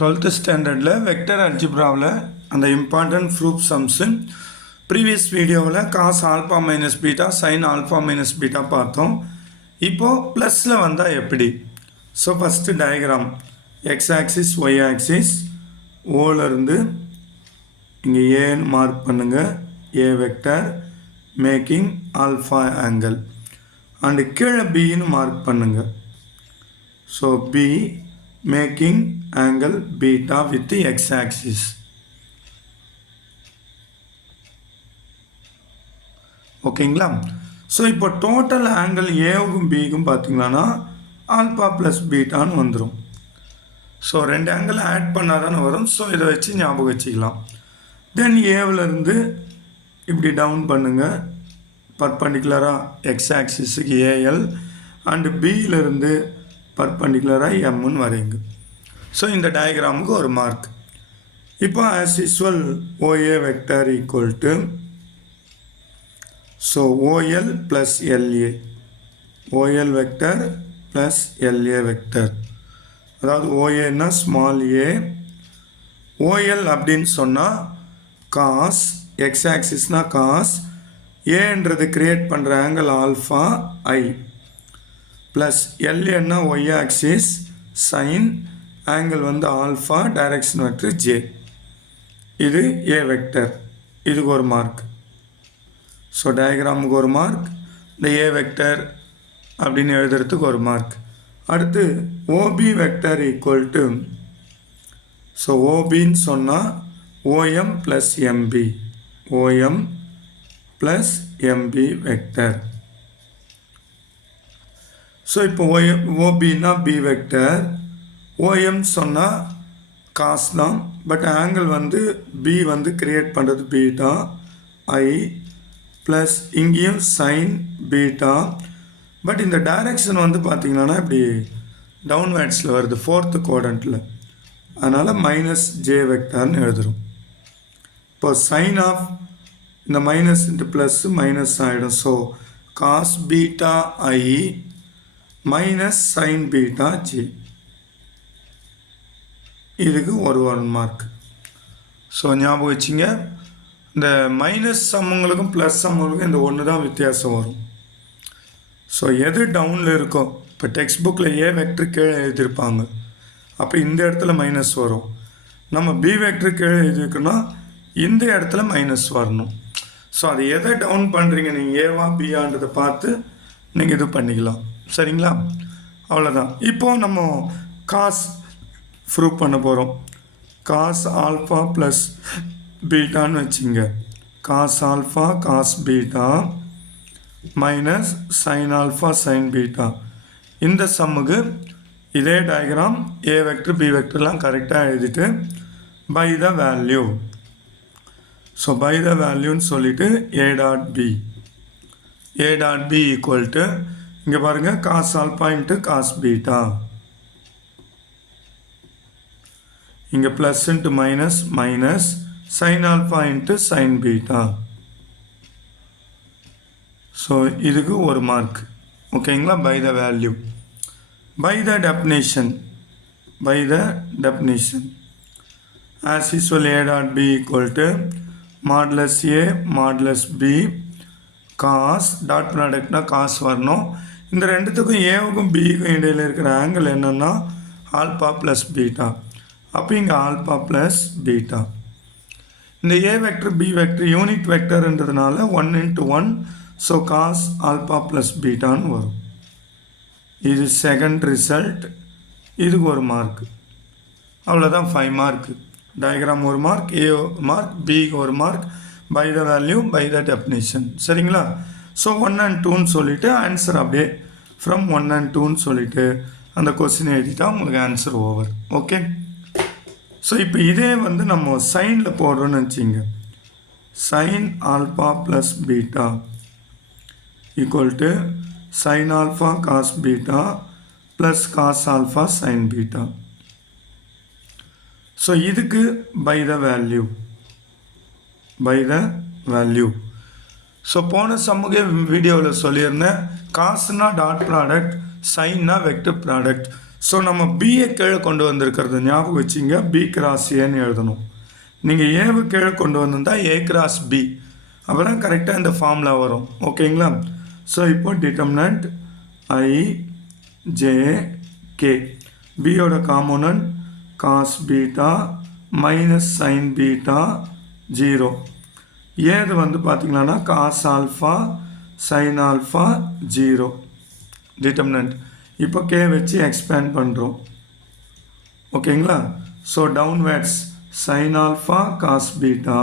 12th ஸ்டாண்டர்டில் vector அல்ஜிப்ராவில் அந்த இம்பார்ட்டன்ட் ப்ரூஃப் சம்ஸு ப்ரீவியஸ் வீடியோவில் cos alpha minus beta sine alpha minus beta பார்த்தோம். இப்போது ப்ளஸில் வந்தால் எப்படி? So first diagram x axis y axis ஓலேருந்து இங்கே ஏன்னு மார்க் பண்ணுங்கள், A vector making alpha angle and கீழே பின்னு மார்க் பண்ணுங்கள். So B making angle beta with the x-axis. ஓகேங்களா? ஸோ இப்போ டோட்டல் ஆங்கிள் ஏவுக்கும் பிக்கும் பார்த்தீங்கன்னா ஆல்பா ப்ளஸ் பீட்டான்னு வந்துடும். ஸோ ரெண்டு ஆங்கிள் ஆட் பண்ணால் தானே வரும். ஸோ இதை வச்சு ஞாபகம் வச்சுக்கலாம். தென் ஏவிலேருந்து இப்படி டவுன் பண்ணுங்கள், பர்பண்டிகுலராக எக்ஸ் ஆக்சிஸுக்கு ஏஎல் அண்டு பியிலேருந்து பர்பண்டிகுலராக எம்முன்னு வரைங்க. ஸோ இந்த டயக்ராமுக்கு ஒரு மார்க். இப்போ as usual OA vector equal to so OL plus LA, OL vector plus LA vector. அதாவது ஓஏன்னா ஸ்மால் ஏ, ஓஎல் அப்படின்னு சொன்னால் காஸ், எக்ஸ் ஆக்சிஸ்னால் காஸ், ஏன்றது கிரியேட் பண்ணுற ஆங்கிள் ஆல்ஃபா ஐ ப்ளஸ் எல்ஏன்னா ஒய் ஆக்சிஸ் சைன் ஆங்கிள் வந்து ஆல்ஃபா டைரக்ஷன் வெக்டர் ஜே. இது ஏ வெக்டர், இதுக்கு ஒரு மார்க். ஸோ டயக்ராமுக்கு ஒரு மார்க், இந்த ஏ வெக்டர் அப்படின்னு எழுதுறதுக்கு ஒரு மார்க். அடுத்து OB vector equal to so ஓபின்னு சொன்னால் OM plus MB, OM plus MB vector. So இப்போ ஓபின்னா பி வெக்டர், ஓஎம் சொன்னால் காஸ் தான், பட் ஆங்கிள் வந்து பி வந்து கிரியேட் பண்ணுறது பீட்டா ஐ ப்ளஸ் இங்கேயும் சைன் பீட்டா. பட் இந்த டைரக்ஷன் வந்து பார்த்திங்கன்னா இப்படி டவுன்வேர்ட்ஸில் வருது, ஃபோர்த்து குவாட்ரண்ட்டில், அதனால் மைனஸ் ஜே வெக்டர்னு எழுதுகிறோம். இப்போ சைன் ஆஃப் இந்த மைனஸ் இன்ட்டு ப்ளஸ்ஸு மைனஸ் ஆகிடும். ஸோ காஸ் பீட்டா ஐ மைனஸ் சைன் பீட்டா ஜே, இதுக்கு ஒரு ஒன் மார்க். ஸோ ஞாபகம் வச்சுங்க, இந்த மைனஸ் சம்முங்களுக்கும் ப்ளஸ் சம்முங்களுக்கும் இந்த ஒன்று தான் வித்தியாசம் வரும். ஸோ எது டவுனில் இருக்கோ, இப்போ டெக்ஸ்ட் புக்கில் ஏ வெக்டர் கீழே எழுதியிருப்பாங்க, அப்போ இந்த இடத்துல மைனஸ் வரும். நம்ம பி வெக்டர் கீழே எழுதியிருக்கோன்னா இந்த இடத்துல மைனஸ் வரணும். ஸோ அது எதை டவுன் பண்ணுறீங்க நீங்கள், ஏவா பியான்றதை பார்த்து நீங்கள் இது பண்ணிக்கலாம். சரிங்களா? அவ்வளோதான். இப்போது நம்ம காஸ் ப்ரூவ் பண்ண போகிறோம். காஸ் ஆல்ஃபா ப்ளஸ் பீட்டான்னு வச்சுங்க, cos alpha cos beta minus sine alpha sine beta. இந்த சம்முக்கு இதே டயக்ராம் ஏ வெக்டர் பி வெக்டர்லாம் கரெக்டாக எழுதிட்டு by the value. So by the வேல்யூன்னு சொல்லிவிட்டு a dot b, a dot b equal to இங்கே பாருங்கள் cos alpha into cos beta, இங்கே plus into minus minus sine alpha into sine beta. So இதுக்கு ஒரு மார்க். ஓகேங்களா? By the value. By the definition, by the definition as usual a dot b equal to modulus a modulus b cos dot ப்ராடக்ட்னா cos வரணும். இந்த ரெண்டுத்துக்கும் ஏவுக்கும் பிக்கும் இடையில் இருக்கிற ஆங்கிள் என்னென்னா ஆல்பா ப்ளஸ் பீட்டா. அப்போ இங்கே ஆல்பா ப்ளஸ் பீட்டா. இந்த a vector b vector unit வெக்டர்ன்றதுனால 1 × 1, ஸோ காஸ் ஆல்பா ப்ளஸ் பீட்டான்னு வரும். இது செகண்ட் ரிசல்ட், இதுக்கு ஒரு மார்க். அவ்வளோதான், 5 மார்க்கு. டயக்ராம் ஒரு மார்க், ஏ மார்க், பிக்கு ஒரு mark, by the value by the definition. சரிங்களா? ஸோ 1 and 2ன்னு சொல்லிவிட்டு ஆன்சர் அப்படியே ஃப்ரம் 1 and 2ன்னு சொல்லிவிட்டு அந்த கொஸ்டின் எழுதிட்டா உங்களுக்கு ஆன்சர் ஓவர். ஓகே? ஸோ இப்போ இதே வந்து நம்ம சைனில் போடுறோன்னு வச்சுங்க, sine alpha plus beta equal to sine alpha cos beta plus cos alpha sine beta. So இதுக்கு by the value, by the value. So போன சமூக வீடியோவில் சொல்லியிருந்தேன், காசுனா டாட் ப்ராடக்ட், சைன்னா வெக்டர் ப்ராடக்ட். ஸோ நம்ம பிஏ கீழே கொண்டு வந்திருக்கிறது ஞாபகம் வச்சிங்க, பி கிராஸ் ஏன்னு எழுதணும். நீங்கள் ஏவை கீழே கொண்டு வந்திருந்தால் ஏ கிராஸ் பி, அப்போ தான் கரெக்டாக இந்த ஃபார்முலா வரும். ஓகேங்களா? ஸோ இப்போ டிட்டர்மினன்ட் ஐ ஜே கே, பியோட component cos beta minus sine beta 0, ஏது வந்து பார்த்திங்கன்னா cos alpha sine alpha 0 determinant. இப்போ கே வச்சு எக்ஸ்பேண்ட் பண்ணுறோம். ஓகேங்களா? So downwards sine alpha cos beta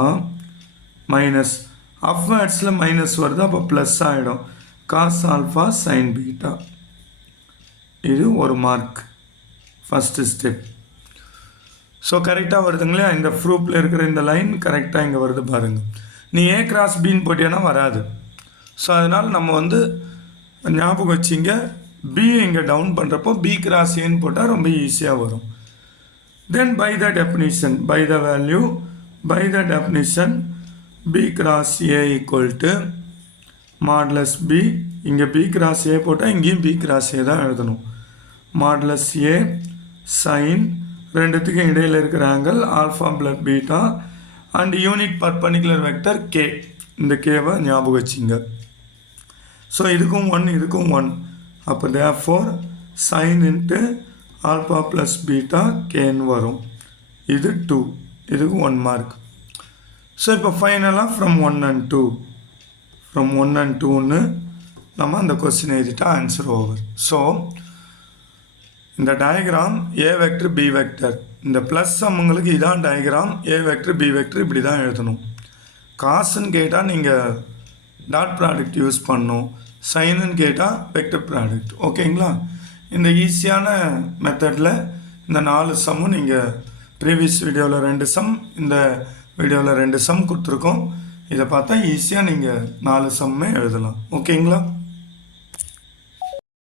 minus அப்வேர்ட்ஸில் மைனஸ் வருது, அப்போ ப்ளஸ் ஆகிடும் காஸ் ஆல்ஃபா சைன் பீட்டா. இது ஒரு மார்க், ஃபஸ்ட்டு ஸ்டெப். ஸோ கரெக்டாக வருதுங்களா? இந்த ப்ரூஃபில் இருக்கிற இந்த லைன் கரெக்டாக இங்கே வருது பாருங்கள். நீ ஏ கிராஸ் பின்னு போட்டியன்னா வராது. ஸோ அதனால் நம்ம வந்து ஞாபகம் வச்சிங்க, பி இங்கே டவுன் பண்ணுறப்போ பி கிராஸ் ஏன்னு போட்டால் ரொம்ப ஈஸியாக வரும். Then by the definition, by the value, by the definition b cross a equal to modulus b, இங்கே பி கிராஸ் ஏ போட்டால் இங்கேயும் பி கிராஸ் ஏ தான் எழுதணும். மாட்லஸ் ஏ சைன், ரெண்டுத்துக்கும் இடையில் இருக்கிற angle alpha plus beta and unit perpendicular vector K. இந்த கேவை ஞாபகம் வச்சிங்க. ஸோ இதுக்கும் 1 இதுக்கும் 1, அப்போ therefore sine into alpha plus beta கேன்னு வரும். இது 2, இதுக்கு 1 மார்க். ஸோ இப்போ ஃபைனலாக ஃப்ரம் 1 and 2, ஃப்ரம் 1 and 2ன்னு நம்ம அந்த கொஸ்டின் எழுதிட்டா ஆன்சர் ஓவர். ஸோ இந்த diagram a vector b vector, இந்த ப்ளஸ் சம்முங்களுக்கு இதான் diagram. A vector b vector இப்படி தான் எழுதணும். காசுன்னு கேட்டால் நீங்கள் டாட் ப்ராடக்ட் யூஸ் பண்ணணும், சைனுன்னு கேட்டால் வெக்டர் ப்ராடக்ட். ஓகேங்களா? இந்த ஈஸியான மெத்தடில் இந்த 4 சம்மும் நீங்கள் ப்ரீவியஸ் வீடியோவில் 2 சம், இந்த வீடியோவில் 2 சம் கொடுத்துருக்கோம். இதை பார்த்தா ஈஸியாக நீங்கள் 4 சம்மே எழுதலாம். ஓகேங்களா?